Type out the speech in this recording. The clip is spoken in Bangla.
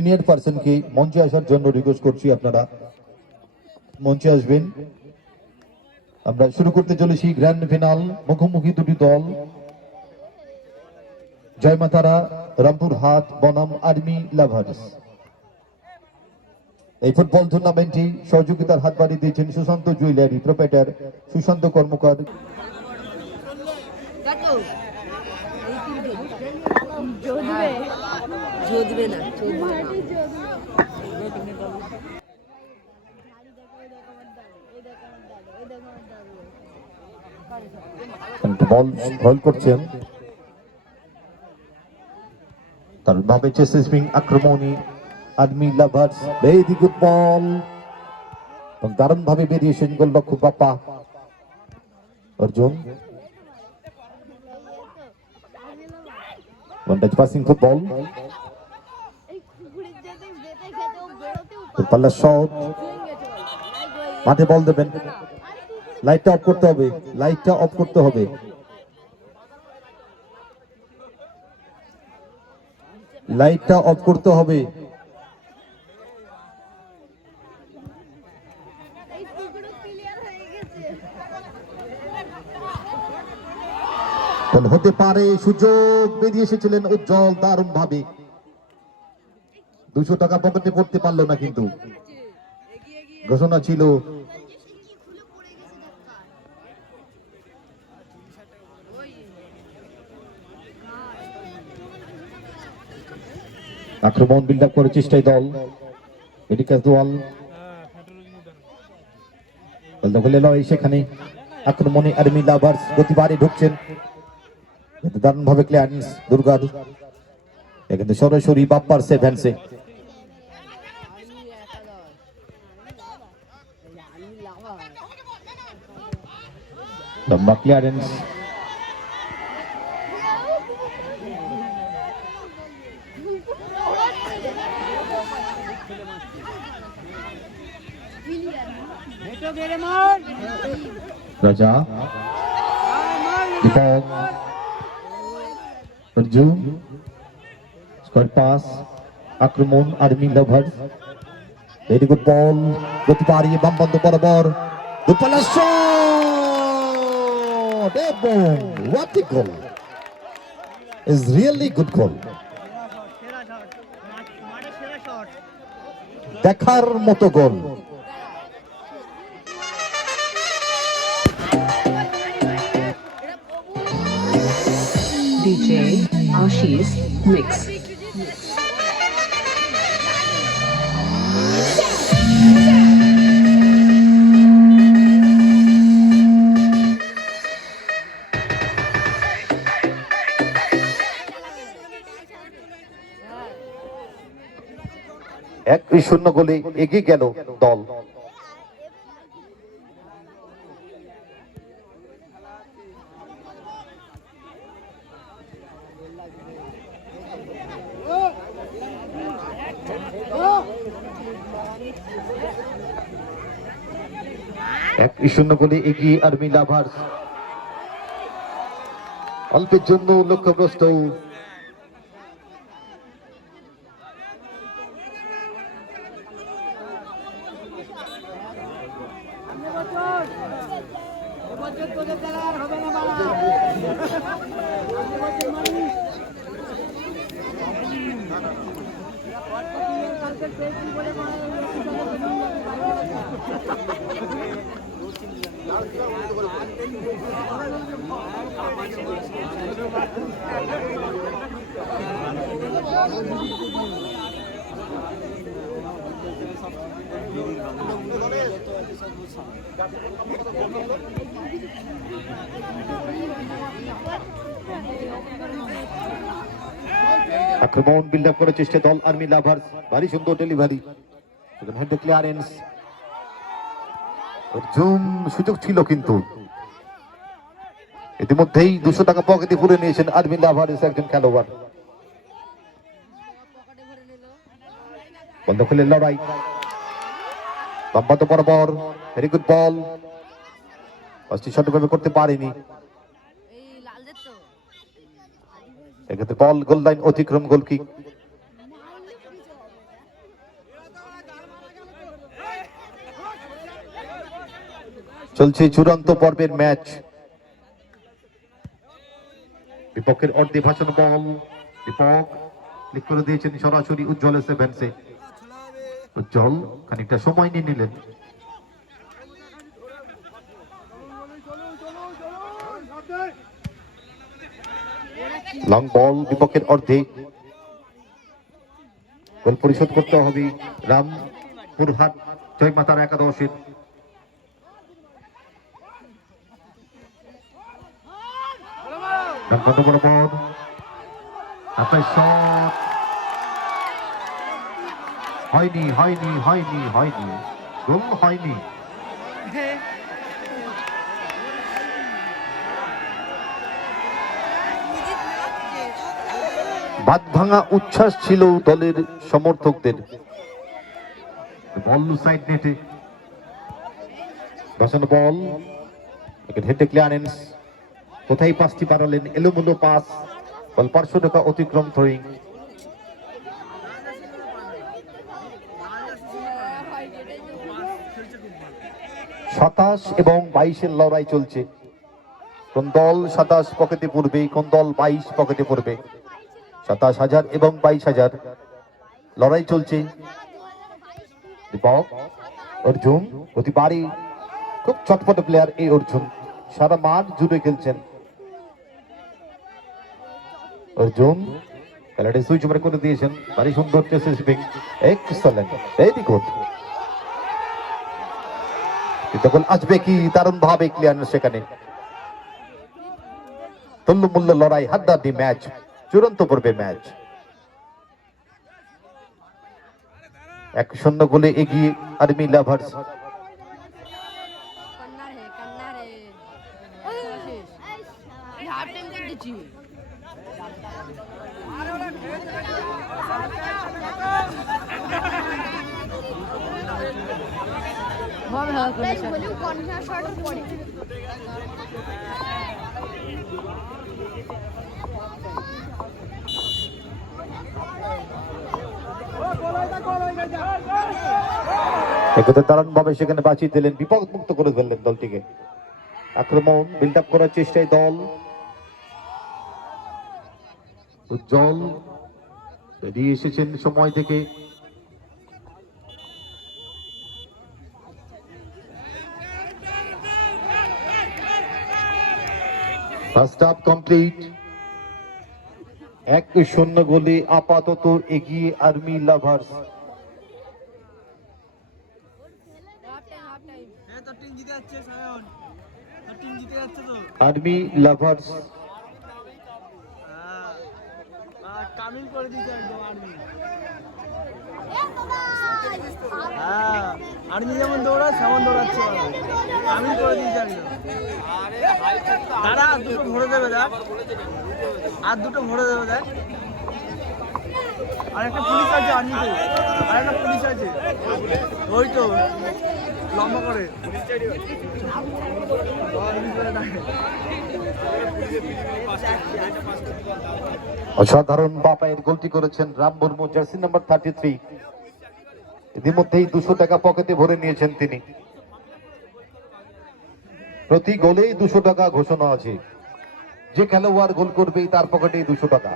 সিনিয়র পার্সনকে মঞ্চে আসার জন্য রিকোয়েস্ট করছি, আপনারা মঞ্চে আসবেন। আমরা শুরু করতে চলেছি গ্র্যান্ড ফিনাল। মুখোমুখি দুটি দল, জয়মাতারা রামপুরহাট বনাম আর্মি লাভার্স। এই ফুটবল টুর্নামেন্টটি সহযোগিতার হাত বাড়িয়ে দিয়েছেন সুশান্ত জুয়েলারি প্রোপাইটার সুশান্ত কর্মকার। বল হল করছেন তার ভাবে চেসিং আক্রমণী army lovers. Very good ball এবং দারুণ ভাবে বেরিয়েছেন গোলরক্ষক বাপ্পা অর্জুন। পাসিং ফুটবল, পাল্লা শট, মাঠে বল দেবেন। লাইটটা অফ করতে হবে, লাইটটা অফ করতে হবে। লাইটটা অফ করতে হবে। হতে পারে সুযোগ, বেরিয়ে এসেছিলেন উজ্জ্বল দারুণ ভাবে। 200 টাকা পকেটে পড়তে পারলো না, কিন্তু ঘোষণা ছিল আক্রমণ বিল্ড আপ করার চেষ্টায় দল এদিকাস দোয়াল দখলে লড়াই। সেখানে আক্রমণে আর্মি লাভার্স গতিবারে ঢুকছেন, দারুণ ভাবে ক্লিয়ারেন্স দুর্গার। এখানে সরাসরি বাপ্পার সেভেন্সে লম্বা ক্লিয়ারেন্স। রাজা দীপক অর্জুন স্কোয়ার পাস, আক্রমণ আর্মি লাভার্স। ভেরি গুড বল, গতি বাড়িয়ে বাম বন্ধ বরাবর দুপালা শট এবং what a goal, is really good goal, দেখার মতো গোল। DJ Ashish Mix. এক শূন্য গোলে এগিয়ে গেল দল। এক শূন্য গোলে এগিয়ে আর্মি লাভার্স। অল্পের জন্য লক্ষ্যভ্রষ্ট আক্রমণ বিল্ড আপ করার চেষ্টা দল আর্মি লাভার্স। ভারী সুন্দর ডেলিভারি, ক্লিয়ারেন্স। অর্জুন সুযোগ ছিল, কিন্তু ইতিমধ্যেই 200 টাকা পকেটে পুরে নিয়েছেন আর্মি লাভার্স একজন খেলোয়াড়। বন্ধ খুলে লড়াই বাম্পাতো বরাবর। ভেরি গুড বল, সঠিকভাবে করতে পারেনি। এক্ষেত্রে বল গোল লাইন অতিক্রম, গোল কিক। চলছে চূড়ান্ত পর্বের ম্যাচ। বিপক্ষের অর্ধে ভাসানো বল, দীপক ক্লিক করে দিয়েছেন সরাসরি উজ্জ্বল সেভেন্সে। উজ্জ্বল খানিকটা সময় নিয়ে নিলেন। লং বল বিপক্ষের অর্ধে, গোল পরিশোধ করতে হবে রামপুরহাট জয়মাতার একাদশের। হয়নি হয়নি হয়নি হয়নি, গোল হয়নি। বাদ ভাঙা উচ্ছ্বাস ছিল দলের সমর্থকদের। বল সাইড নেটে বসানো বল, হেডে ক্লিয়ারেন্স, কোথায় পাসটি পারালেন, এলোমেলো পাস, বল পার্শ্ব রেখা অতিক্রম, থ্রোয়িং। সাতাশ এবং 22-এর লড়াই চলছে। কোন দল 27 পকেটে পড়বে, কোন দল 22 পকেটে পড়বে। 27,000 এবং 22,000 লড়াই চলছে। দীপক, অর্জুন অতি বাড়ি, খুব চটপট প্লেয়ার এই অর্জুন, সারা মাঠ জুড়ে খেলছেন। অর্জুন খেলাটি সুইচ ওভার করে দিয়েছেন, ভারী সুন্দর সুইপিং, এক্সেলেন্ট, ভেরি গুড। তখন আসবে কি দারুণ ভাবে ক্লিয়ারেন্স, সেখানে তুল্যমূল্য লড়াই, হাড্ডাহাড্ডি ম্যাচ, চূড়ান্ত পর্বে ম্যাচ। 1-0 গোলে এগিয়ে আর্মি লাভার্স। দারুণ ভাবে সেখানে বাঁচিয়ে দিলেন, বিপদ মুক্ত করে ফেললেন দলটিকে। আক্রমণ বিল্ড আপ করার চেষ্টায় দল। উজ্জ্বল বেরিয়ে এসেছেন সময় থেকে। ফার্স্ট হাফ কমপ্লিট, 1-0 গোলে আপাতত এগিয়ে army lovers. Army lovers coming করে দিয়েছে একদম। আর্মি যেমন দৌড়ায় সেমন দৌড়াচ্ছে, কামিং করে দিয়েছে একদম। তারা আর দুটো ভরে দেবে, দেখ আর দুটো ভরে দেবে, দেখ আর একটা পুলিশ আছে আর্মিতে, আর একটা পুলিশ আছে, ওই তো লম্বা করে। অসাধারণ বাপায়ের গোলটি করেছেন রাম মুর্মু, জার্সি নাম্বার 33। ইতিমধ্যেই 200 টাকা পকেটে ভরে নিয়েছেন তিনি। প্রতি গোলেই 200 টাকা ঘোষণা আছে, যে খেলোয়াড় গোল করবে তার পকেটেই 200 টাকা।